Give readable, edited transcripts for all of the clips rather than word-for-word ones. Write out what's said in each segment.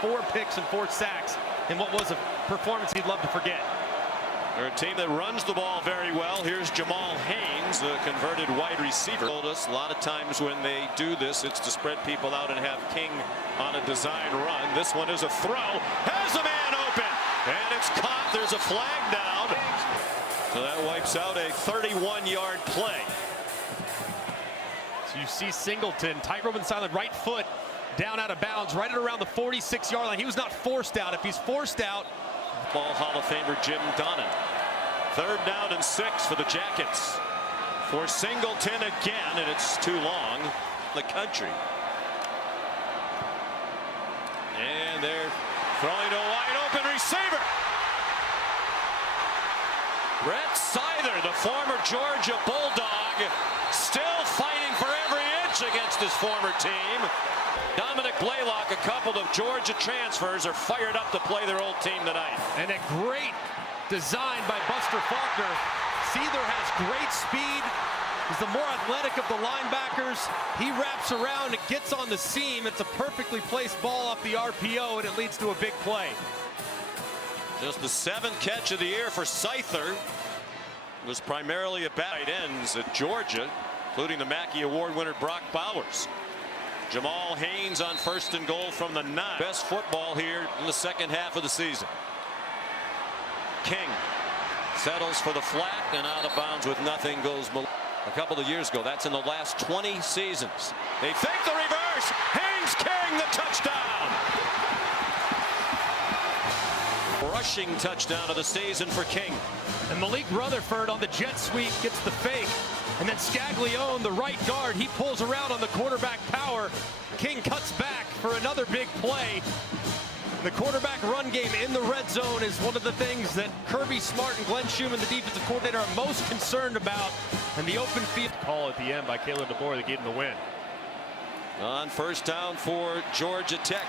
4 picks and 4 sacks in what was a performance he'd love to forget. They're a team that runs the ball very well. Here's Jamal Haynes, the converted wide receiver. Told us a lot of times when they do this, it's to spread people out and have King on a design run. This one is a throw. Has a man open, and it's caught. There's a flag down. So that wipes out a 31-yard play. So you see Singleton, tight rope and silent, right foot down out of bounds, right at around the 46-yard line. He was not forced out. If he's forced out, Ball Hall of Famer Jim Donnan. 3rd down and 6 for the Jackets. For Singleton again, and it's too long. The country. And they're throwing a wide open receiver. Brett Seither, the former Georgia Bulldog, still fighting for every inch against his former team. Dominic Blaylock, a couple of Georgia transfers, are fired up to play their old team tonight. And a great design by Buster Faulkner. Seither has great speed. He's the more athletic of the linebackers. He wraps around and gets on the seam. It's a perfectly placed ball off the RPO, and it leads to a big play. Just the 7th catch of the year for Seither. It was primarily at tight ends at Georgia, including the Mackey Award winner Brock Bowers. Jamal Haynes on 1st and goal from the 9. Best football here in the 2nd half of the season. King settles for the flat, and out of bounds with nothing goes a couple of years ago. That's in the last 20 seasons. They fake the reverse. Haynes King, the touchdown. Rushing touchdown of the season for King. And Malik Rutherford on the jet sweep gets the fake. And then Scaglione, the right guard, he pulls around on the quarterback power. King cuts back for another big play. The quarterback run game in the red zone is one of the things that Kirby Smart and Glenn Schumann, the defensive coordinator, are most concerned about. And the open field call at the end by Caleb DeBoer that gave him the win. On 1st down for Georgia Tech,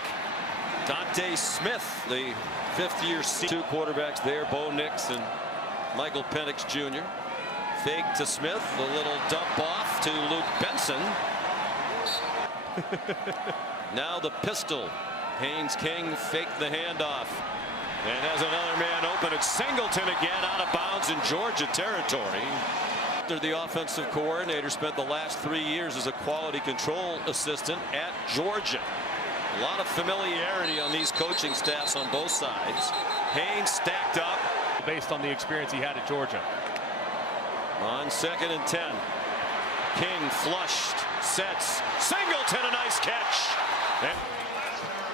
Dante Smith, the 5th-year senior. 2 quarterbacks there, Bo Nix and Michael Penix Jr. Fake to Smith, a little dump off to Luke Benson. Now the pistol. Haynes King faked the handoff and has another man open. It's Singleton again, out of bounds in Georgia territory. The offensive coordinator spent the last 3 years as a quality control assistant at Georgia. A lot of familiarity on these coaching staffs on both sides. Haynes stacked up based on the experience he had at Georgia. On 2nd and 10. King flushed, sets, Singleton, a nice catch.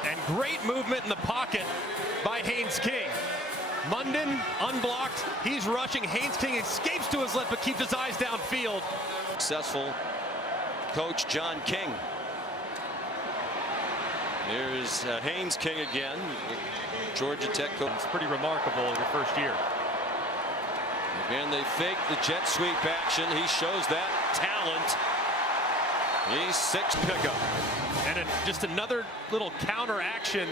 And great movement in the pocket by Haynes King. Munden unblocked. He's rushing. Haynes King escapes to his left but keeps his eyes downfield. Successful Coach John King. Here's Haynes King again. Georgia Tech coach. It's pretty remarkable in your first year. Again, they fake the jet sweep action. He shows that talent. He's 6 pickup. And just another little counter action.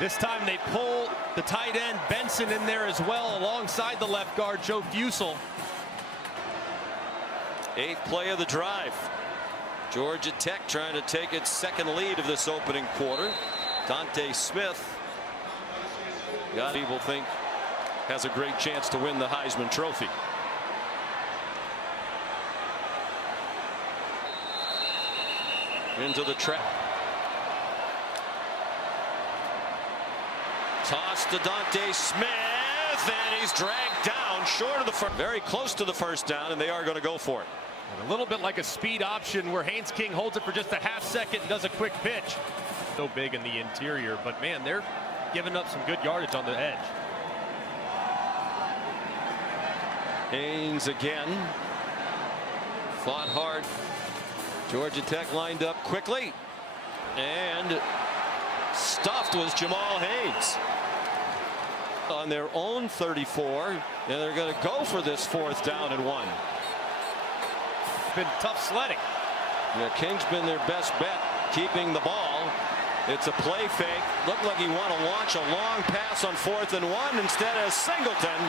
This time they pull the tight end Benson in there as well, alongside the left guard Joe Fusel. 8th play of the drive. Georgia Tech trying to take its 2nd lead of this opening quarter. Dante Smith, people think, has a great chance to win the Heisman Trophy. Into the trap. Toss to Dante Smith, and he's dragged down short of the first. Very close to the 1st down, and they are going to go for it. And a little bit like a speed option where Haynes King holds it for just a half second and does a quick pitch. So big in the interior, but man, they're giving up some good yardage on the edge. Haynes again. Fought hard. Georgia Tech lined up quickly, and stuffed was Jamal Haynes. On their own 34, and they're going to go for this 4th down and 1. Been tough sledding. Yeah, King's been their best bet, keeping the ball. It's a play fake. Looked like he wanted to launch a long pass on 4th and 1. Instead of Singleton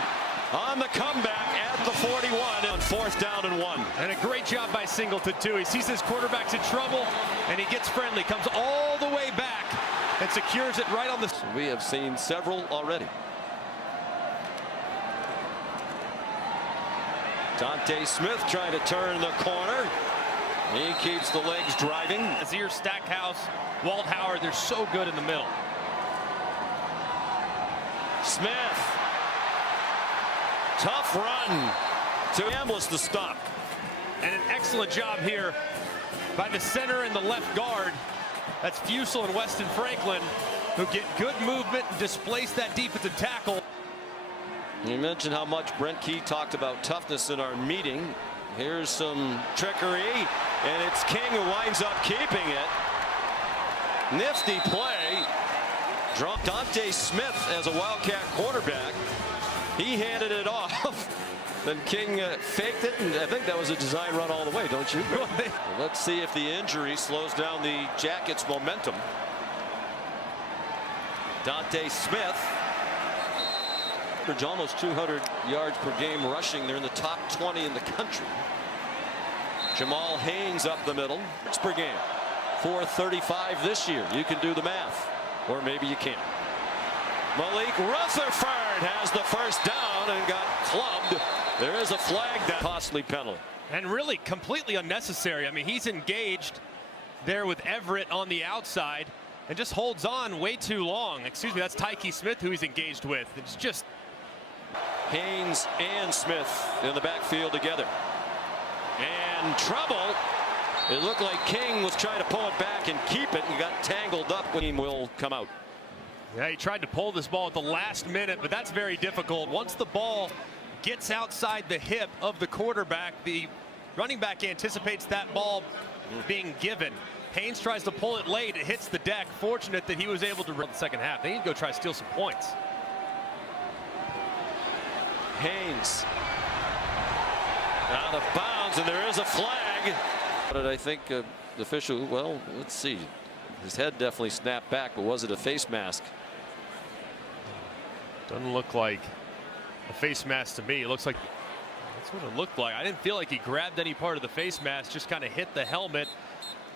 on the comeback at the 41 on 4th down and 1. And a great job by Singleton too. He sees his quarterback's in trouble and he gets friendly, comes all the way back and secures it right on the. We have seen several already. Dante Smith trying to turn the corner. He keeps the legs driving. Azir, Stackhouse, Walt Howard, they're so good in the middle. Smith. Tough run to Amlis to stop. And an excellent job here by the center and the left guard. That's Fusel and Weston Franklin, who get good movement and displace that defensive tackle. You mentioned how much Brent Key talked about toughness in our meeting. Here's some trickery, and it's King who winds up keeping it. Nifty play. Drop Dante Smith as a Wildcat quarterback. He handed it off. Then King faked it, and I think that was a design run all the way, don't you? Let's see if the injury slows down the Jackets' momentum. Dante Smith. Almost 200 yards per game rushing. They're in the top 20 in the country. Jamal Haynes up the middle. Per game. 435 this year. You can do the math. Or maybe you can't. Malik Rutherford has the first down and got clubbed. There is a flag, that costly penalty. And really completely unnecessary. I mean, he's engaged there with Everett on the outside and just holds on way too long. Excuse me, that's Tyke Smith who he's engaged with. It's just. Haynes and Smith in the backfield together. And trouble. It looked like King was trying to pull it back and keep it, and got tangled up when he will come out. Yeah, he tried to pull this ball at the last minute, but that's very difficult. Once the ball gets outside the hip of the quarterback, the running back anticipates that ball being given. Haynes tries to pull it late. It hits the deck. Fortunate that he was able to run the second half. They need to go try to steal some points. Haynes out of bounds, and there is a flag. But I think the official, well, let's see. His head definitely snapped back, but was it a face mask? Doesn't look like a face mask to me. It looks like that's what it looked like. I didn't feel like he grabbed any part of the face mask, just kind of hit the helmet.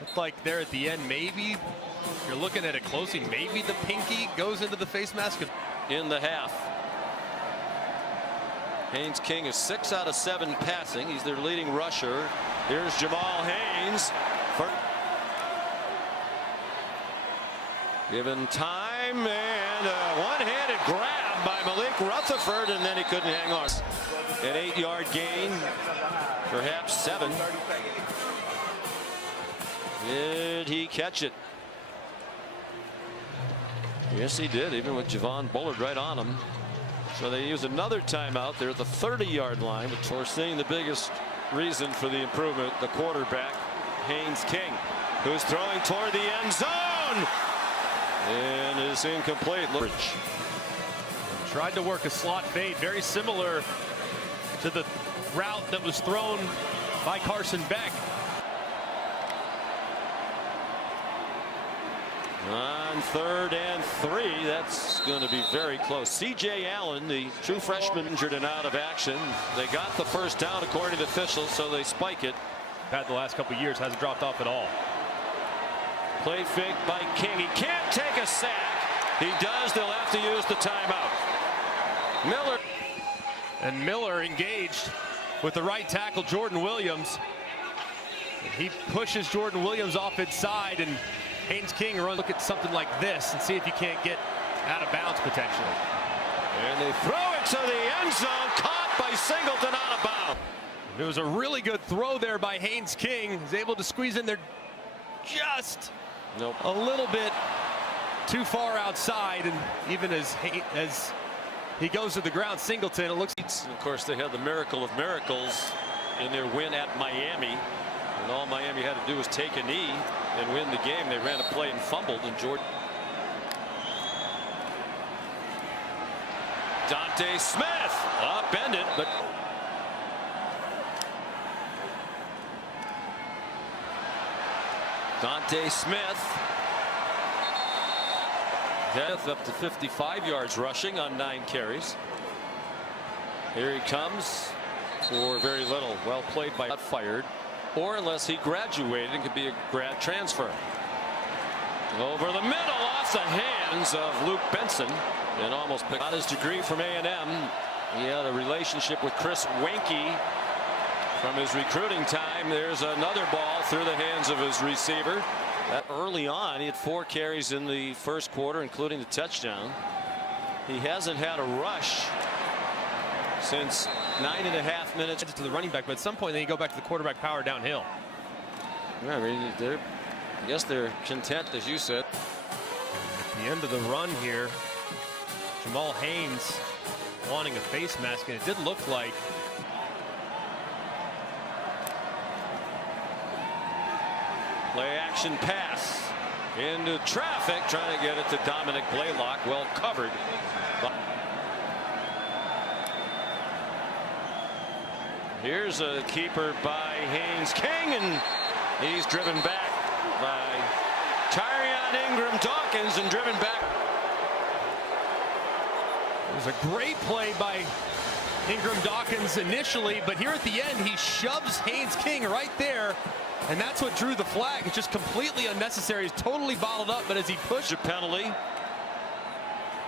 Looked like there at the end, maybe, if you're looking at it closely, maybe the pinky goes into the face mask. In the half. Haynes King is 6 out of 7 passing. He's their leading rusher. Here's Jamal Haynes. Given time, and a one-handed grab by Malik Rutherford, and then he couldn't hang on. An 8-yard gain, perhaps 7. Did he catch it? Yes, he did, even with Javon Bullard right on him. So they use another timeout. They're at the 30-yard line, which we're seeing the biggest reason for the improvement. The quarterback, Haynes King, who's throwing toward the end zone and is incomplete. Tried to work a slot fade, very similar to the route that was thrown by Carson Beck. On 3rd and 3, that's going to be very close. C.J. Allen, the true freshman, injured and out of action. They got the first down according to officials, so they spike it. Had the last couple of years, hasn't dropped off at all. Play fake by King. He can't take a sack. He does. They'll have to use the timeout. Miller. And Miller engaged with the right tackle, Jordan Williams. And he pushes Jordan Williams off its side, and Haynes King runs. Look at something like this and see if you can't get out of bounds potentially. And they throw it to the end zone, caught by Singleton out of bounds. It was a really good throw there by Haynes King. He's able to squeeze in there just a little bit too far outside, and even as he goes to the ground, Singleton, it looks. Of course, they had the miracle of miracles in their win at Miami. And all Miami had to do was take a knee and win the game. They ran a play and fumbled, and Jordan. Dante Smith upended, but Dante Smith up to 55 yards rushing on 9 carries. Here he comes for very little. Well played by not fired, or unless he graduated and could be a grad transfer. Over the middle, off the hands of Luke Benson, and almost picked out his degree from A&M. He had a relationship with Chris Wenke from his recruiting time. There's another ball through the hands of his receiver. That early on, he had 4 carries in the first quarter, including the touchdown. He hasn't had a rush since 9.5 minutes To the running back, but at some point then you go back to the quarterback power downhill. Yeah, I mean, I guess they're content, as you said. At the end of the run here, Jamal Haynes wanting a face mask, and it did look like play action pass into traffic, trying to get it to Dominic Blaylock. Well covered. Here's a keeper by Haynes King, and he's driven back by Tyrion Ingram Dawkins and driven back. it was a great play by Ingram Dawkins initially, but here at the end he shoves Haynes King right there, and that's what drew the flag. It's just completely unnecessary. He's totally bottled up, but as he pushed A penalty.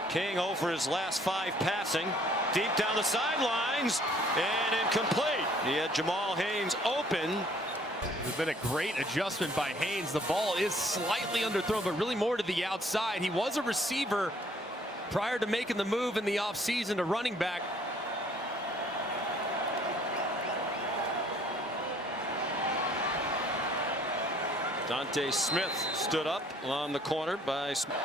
King over his last 5 passing, deep down the sidelines, and incomplete. He had Jamal Haynes open. It's been a great adjustment by Haynes. The ball is slightly underthrown, but really more to the outside. He was a receiver prior to making the move in the offseason to running back. Dante Smith stood up on the corner by Smith.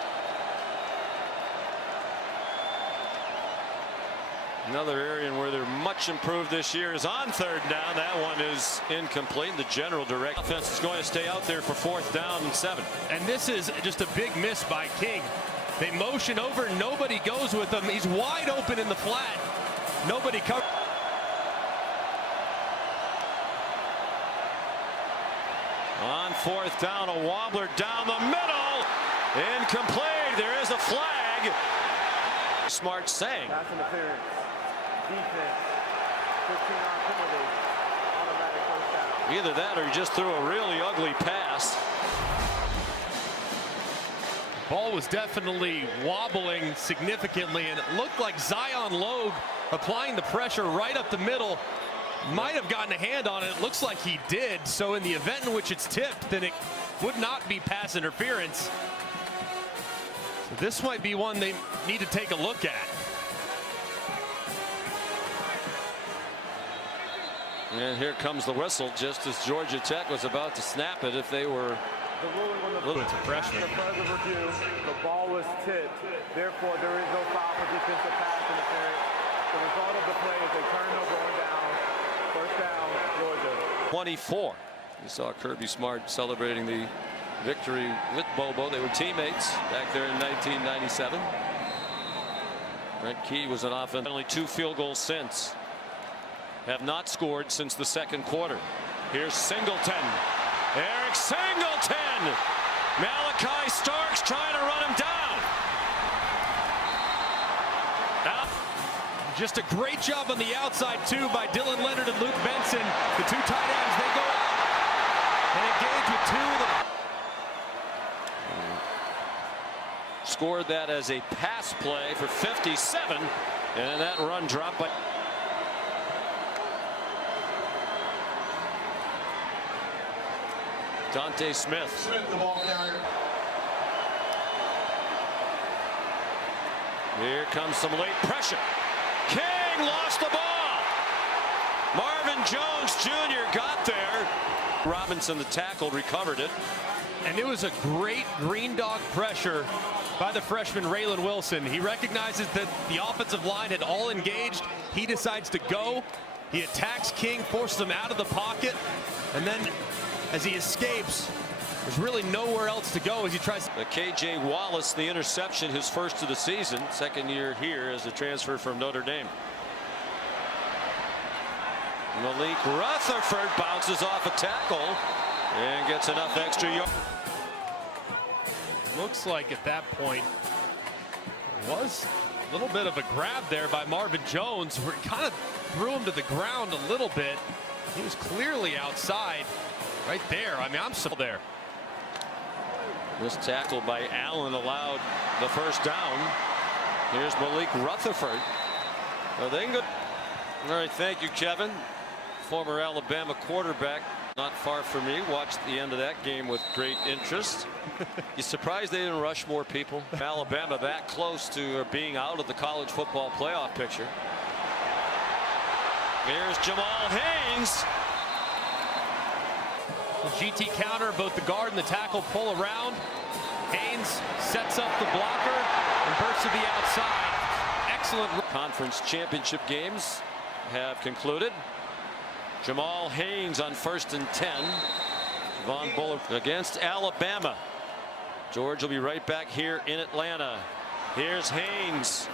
Another area where they're much improved this year is on 3rd down. That one is incomplete. The general direct offense is going to stay out there for 4th down and 7. And this is just a big miss by King. They motion over, nobody goes with him. He's wide open in the flat. Nobody covers. On 4th down, a wobbler down the middle. Incomplete. There is a flag. Smart saying. Pass interference. Defense. 15-yard penalty. Automatic first down. Either that or he just threw a really ugly pass. Ball was definitely wobbling significantly, and it looked like Zion Logue applying the pressure right up the middle. Might have gotten a hand on it. It looks like he did. So in the event in which it's tipped, then it would not be pass interference. So this might be one they need to take a look at. And here comes the whistle just as Georgia Tech was about to snap it if they were. The ruling on the Little to freshman. after further review, the ball was tipped. Therefore, there is no foul for defensive pass interference. The result of the play is a turnover on down. First down, Georgia. 24. You saw Kirby Smart celebrating the victory with Bobo. They were teammates back there in 1997. Brent Key was an offense. Only 2 field goals since. Have not scored since the 2nd quarter. Here's Singleton. Eric Singleton. Malachi Starks trying to run him down. Out. Just a great job on the outside, too, by Dylan Leonard and Luke Benson. The 2 tight ends, they go out and engage with 2 of the. Scored that as a pass play for 57, and that run dropped by. Dante Smith. The ball carrier. Here comes some late pressure. King lost the ball. Marvin Jones Jr. got there. Robinson, the tackle, recovered it. And it was a great green dog pressure by the freshman Raylan Wilson. He recognizes that the offensive line had all engaged. He decides to go. He attacks King, forces him out of the pocket, and then as he escapes, there's really nowhere else to go as he tries. KJ Wallace, the interception, his first of the season, 2nd year here as a transfer from Notre Dame. Malik Rutherford bounces off a tackle and gets enough extra yards. Looks like at that point was a little bit of a grab there by Marvin Jones, where he kind of threw him to the ground a little bit. He was clearly outside right there. I mean, I'm still there. This tackle by Allen allowed the first down. Here's Malik Rutherford. Are they good? All right, thank you, Kevin. Former Alabama quarterback, not far from me. Watched the end of that game with great interest. You surprised they didn't rush more people? Alabama that close to being out of the college football playoff picture. Here's Jamal Haynes. The GT counter, both the guard and the tackle pull around. Haynes sets up the blocker and bursts to the outside. Excellent. Conference championship games have concluded. Jamal Haynes on 1st and 10. Von Buller against Alabama. George will be right back here in Atlanta. Here's Haynes.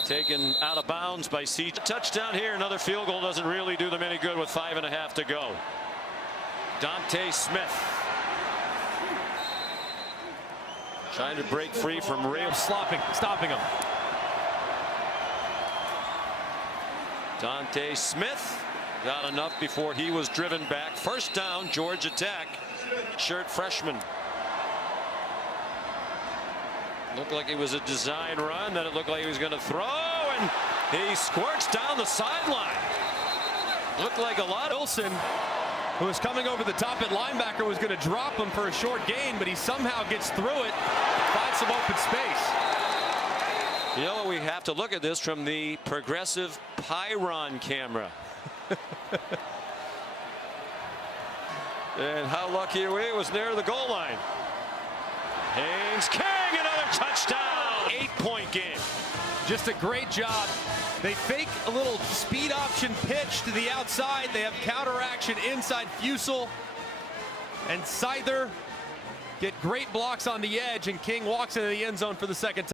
Taken out of bounds by CJ. Touchdown here. Another field goal doesn't really do them any good with 5.5 to go. Dante Smith trying to break free from rail. Stopping him. Dante Smith got enough before he was driven back. First down, Georgia Tech. Shirt freshman. Looked like it was a design run. Then it looked like he was going to throw, and he squirts down the sideline. Looked like a lot. Wilson, who was coming over the top at linebacker, was going to drop him for a short gain, but he somehow gets through it, finds some open space. You know what, we have to look at this from the progressive Pyron camera. And how lucky are we? It was near the goal line. Haynes King, another touchdown. 8-point game. Just a great job. They fake a little speed option pitch to the outside. They have counter action inside Fusel and Seither get great blocks on the edge, and King walks into the end zone for the second time.